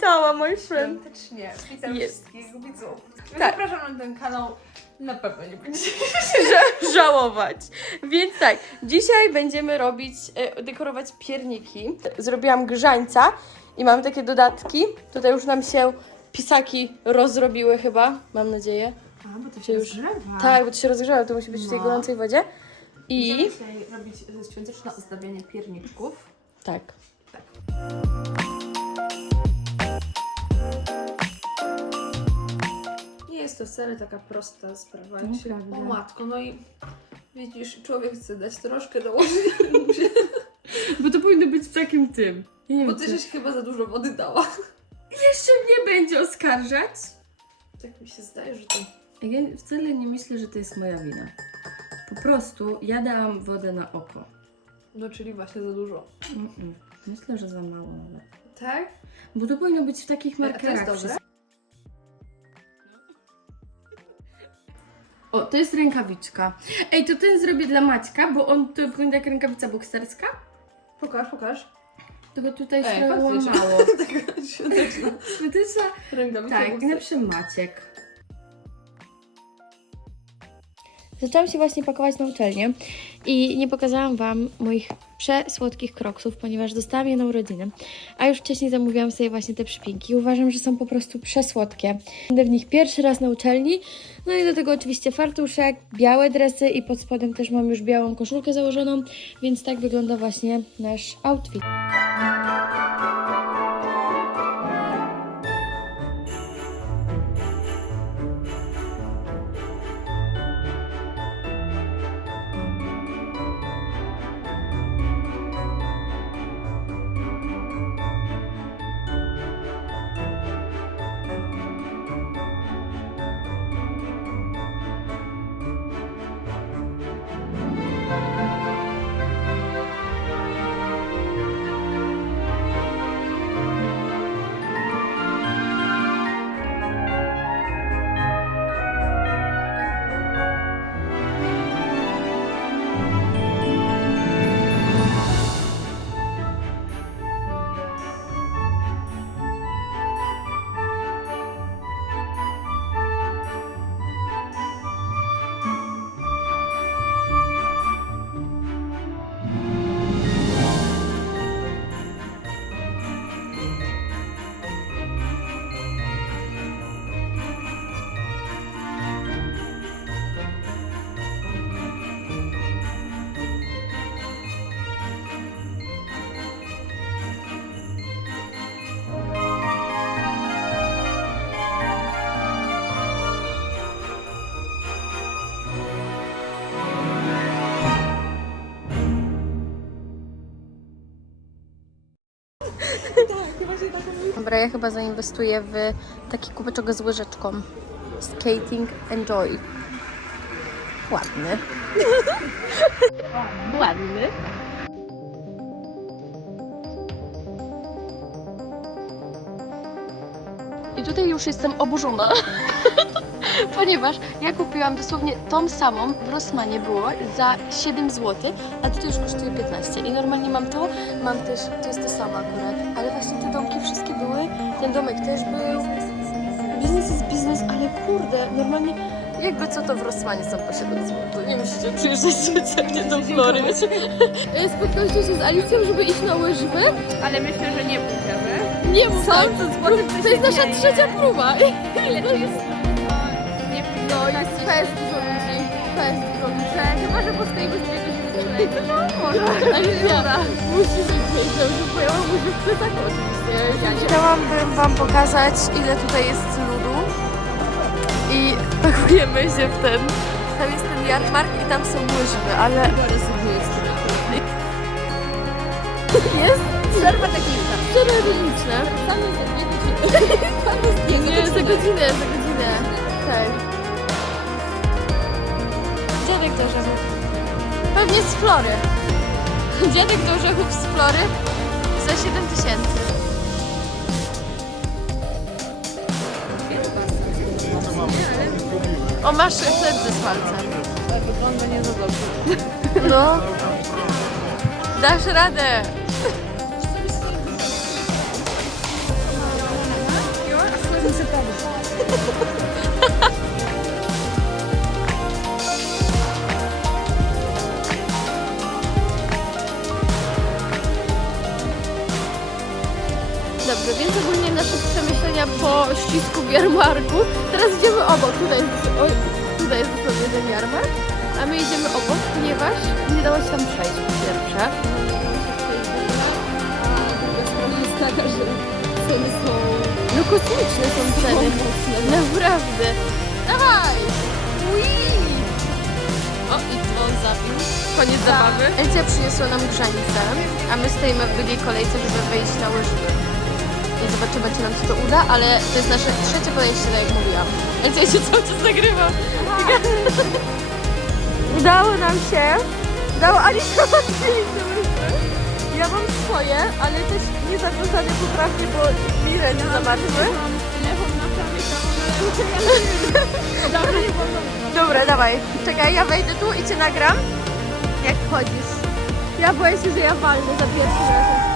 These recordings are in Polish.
przywitała, my friend. Witam Jest. wszystkich widzów. Tak. Zapraszam na ten kanał. Na pewno nie będzie. Ża- żałować. Więc tak, dzisiaj będziemy robić, e, dekorować pierniki. Zrobiłam grzańca i mam takie dodatki. Tutaj już nam się pisaki rozrobiły chyba, mam nadzieję. A, bo to się już- rozgrzewa. Tak, bo to się rozgrzało, to musi być w tej No. gorącej wodzie. Będziemy I dzisiaj robić świąteczne ozdabianie pierniczków. tak. Nie jest to wcale taka prosta sprawa. jak się... O matko, no i widzisz, człowiek chce dać troszkę dołożyć, Bo to powinno być w takim tym. Nie bo ty co- żeś chyba za dużo wody dała. Jeszcze mnie będzie oskarżać? Tak mi się zdaje, że to... Ja wcale nie myślę, że to jest moja wina. Po prostu ja dałam wodę na oko. No czyli właśnie za dużo. Mm-mm. Myślę, że za mało nawet. Tak? Bo to powinno być w takich A to jest markerach. dobre? wszystko. O, to jest rękawiczka. Ej, to ten zrobię dla Maćka, bo on to wygląda jak rękawica bokserska. Pokaż, pokaż. Tego tutaj Ej, się faktycznie. łamało. Taka świąteczna Świąteczna. rękawica. Tak, bo i napiszę Maciek. Zaczęłam się właśnie pakować na uczelnię i nie pokazałam Wam moich przesłodkich kroksów, ponieważ dostałam je na urodziny, a już wcześniej zamówiłam sobie właśnie te przypinki. Uważam, że są po prostu przesłodkie. Będę w nich pierwszy raz na uczelni, no i do tego oczywiście fartuszek, białe dresy i pod spodem też mam już białą koszulkę założoną, więc tak wygląda właśnie nasz outfit. Dobra, ja chyba zainwestuję w taki kubeczek z łyżeczką. Skating Enjoy. Ładny. Ładny. I tutaj już jestem oburzona. Ponieważ ja kupiłam dosłownie tą samą w Rossmanie było za 7 zł, a tutaj już kosztuje 15. I normalnie mam to, mam też, to jest to samo akurat, ale właśnie te domki wszystkie były, ten domek też był. Biznes jest biznes, ale kurde, normalnie jakby co to w Rossmanie są po 7 zł. Nie musicie przyjeżdżać specjalnie do Flory. Spotkaliście się z Alicją, żeby iść na łyżwy? Ale myślę, że nie pójdziemy. Nie mów tak. To jest nasza trzecia próba. Ile to jest? No jest fest dużo ludzi. Fest dużo ludzi. Chyba, że postoimy z czegoś wystrzelenia. No może. Alicja, musimy wiedzieć, że moja musi w plecach oczywiście. Ja nie. Chciałabym Wam pokazać, ile tutaj jest ludu. I pakujemy się w ten. Tam jest ten jarmark i tam są łyżwy, ale... Jest? Przerwa techniczna. Przerwniczne. Nie, za godzinę, za godzinę. Tak. Dziadek do orzechów. Pewnie z Flory. Dziadek do orzechów z Flory za 7 tysięcy. O, masz chleb ze smalcem. Wygląda nie za dobrze. No. Dasz radę. Dobrze, więc ogólnie nasze przemyślenia po ścisku w jarmarku. Teraz idziemy obok. Tutaj jest, oj, tutaj jest dosłownie ten jarmark. A my idziemy obok, ponieważ nie dało się tam przejść po pierwsze. jest taka, że ceny są No kosmiczne są ceny. Naprawdę. Dawaj! Ui! O, i dzwon zabił. Koniec zabawy. Elcia przyniosła nam grzańce, a my stoimy w drugiej kolejce, żeby wejść na łyżwy. I zobaczymy, czy nam się to uda, ale to jest nasze trzecie podejście, tak jak mówiłam. Elcia się cały czas nagrywa. Udało nam się. Udało Alicja te łyżwy. Ja mam swoje, ale też nie zawiązane poprawnie, bo prawą na lewo. Dobra, dawaj. Czekaj, ja wejdę tu i cię nagram. Jak wchodzisz. Ja boję się, że ja walnę za pierwszym razem.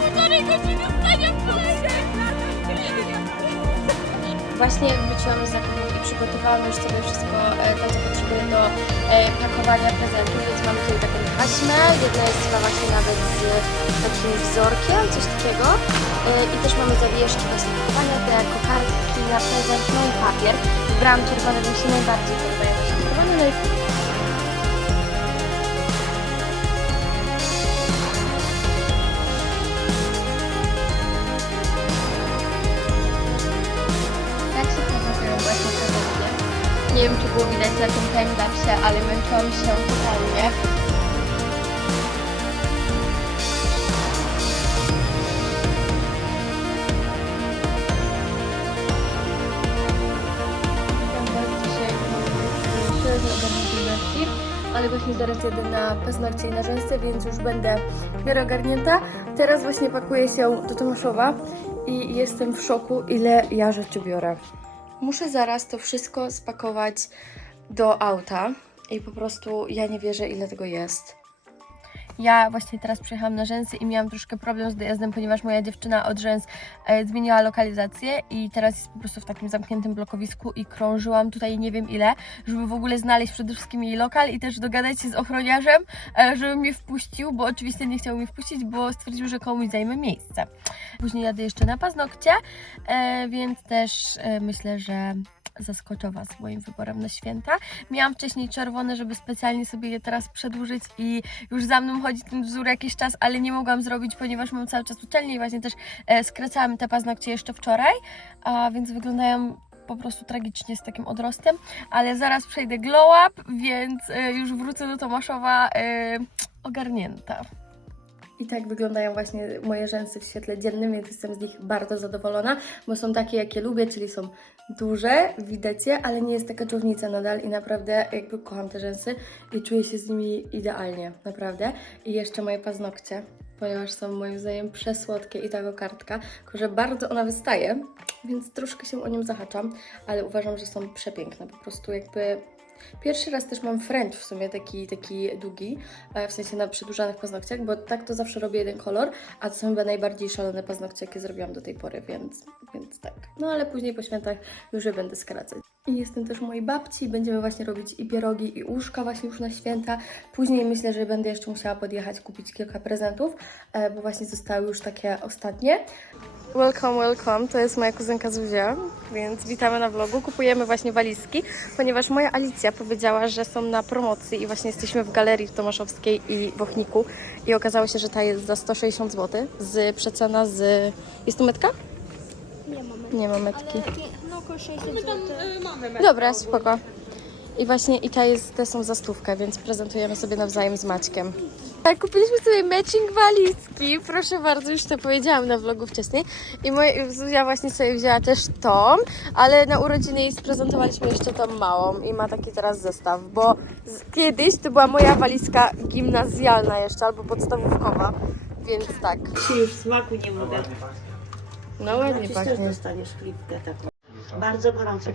Półtorej godziny stania w kolejce. Właśnie wróciłam z zakupów i przygotowałam już sobie wszystko e, to, co potrzebuję do e, pakowania prezentów, więc mamy tutaj taką taśmę, jedna jest chyba właśnie nawet z takim wzorkiem, coś takiego e, i też mamy zawieszki właśnie pakowania, te kokardki na prezent, no i papier. Wybrałam czerwone, mi się najbardziej podobają właśnie pakowane, no i Nie wiem, czy było widać na tym timelapsie, ale męczyłam się totalnie. Ale właśnie zaraz jedę na paznokcie i na rzęsy, więc już będę w miarę ogarnięta. Teraz właśnie pakuję się do Tomaszowa i jestem w szoku, ile ja rzeczy biorę. Muszę zaraz to wszystko spakować do auta i po prostu ja nie wierzę, ile tego jest. Ja właśnie teraz przyjechałam na rzęsy i miałam troszkę problem z dojazdem, ponieważ moja dziewczyna od rzęs e, zmieniła lokalizację i teraz jest po prostu w takim zamkniętym blokowisku i krążyłam tutaj nie wiem ile, żeby w ogóle znaleźć przede wszystkim jej lokal i też dogadać się z ochroniarzem, e, żeby mnie wpuścił, bo oczywiście nie chciał mnie wpuścić, bo stwierdził, że komuś zajmę miejsce. Później jadę jeszcze na paznokcie, e, więc też e, myślę, że zaskoczę Was moim wyborem na święta. Miałam wcześniej czerwone, żeby specjalnie sobie je teraz przedłużyć i już za mną chodzi ten wzór jakiś czas, ale nie mogłam zrobić, ponieważ mam cały czas uczelnię i właśnie też e, skracałam te paznokcie jeszcze wczoraj, a więc wyglądają po prostu tragicznie z takim odrostem, ale zaraz przejdę glow up, więc e, już wrócę do Tomaszowa e, ogarnięta. I tak wyglądają właśnie moje rzęsy w świetle dziennym, więc jestem z nich bardzo zadowolona, bo są takie, jakie lubię, czyli są duże, widać je, ale nie jest taka czownica nadal i naprawdę jakby kocham te rzęsy i czuję się z nimi idealnie, naprawdę. I jeszcze moje paznokcie, ponieważ są moim zdaniem przesłodkie i ta kokardka, tylko że bardzo ona wystaje, więc troszkę się o nią zahaczam, ale uważam, że są przepiękne, po prostu jakby Pierwszy raz też mam French w sumie taki, taki długi, e, w sensie na przedłużanych paznokciach, bo tak to zawsze robię jeden kolor, a to są chyba najbardziej szalone paznokcie, jakie zrobiłam do tej pory, więc, więc tak. No ale później po świętach już je będę skracać. I jestem też u mojej babci, będziemy właśnie robić i pierogi, i uszka właśnie już na święta. Później myślę, że będę jeszcze musiała podjechać, kupić kilka prezentów, e, bo właśnie zostały już takie ostatnie. Welcome, welcome. To jest moja kuzynka Zuzia, więc witamy na vlogu. Kupujemy właśnie walizki, ponieważ moja Alicja powiedziała, że są na promocji i właśnie jesteśmy w galerii w Tomaszowskiej i w Ochniku i okazało się, że ta jest za 160 zł, z przecena z... Jest tu metka? Nie mamy. Nie ma metki. Ale nie, no około 600 zł. mamy Dobra, spoko. I właśnie i ta jest, te są za stówkę, więc prezentujemy sobie nawzajem z Maćkiem. Tak, kupiliśmy sobie matching walizki, proszę bardzo, już to powiedziałam na vlogu wcześniej. I moja Zuzia właśnie sobie wzięła też tą, ale na urodziny jej sprezentowaliśmy jeszcze tą małą i ma taki teraz zestaw, bo z, kiedyś to była moja walizka gimnazjalna jeszcze, albo podstawówkowa, więc tak. Ci już smaku nie mogę. No ładnie Dziś też pachnie. dostaniesz chlipkę taką. Bardzo gorąco.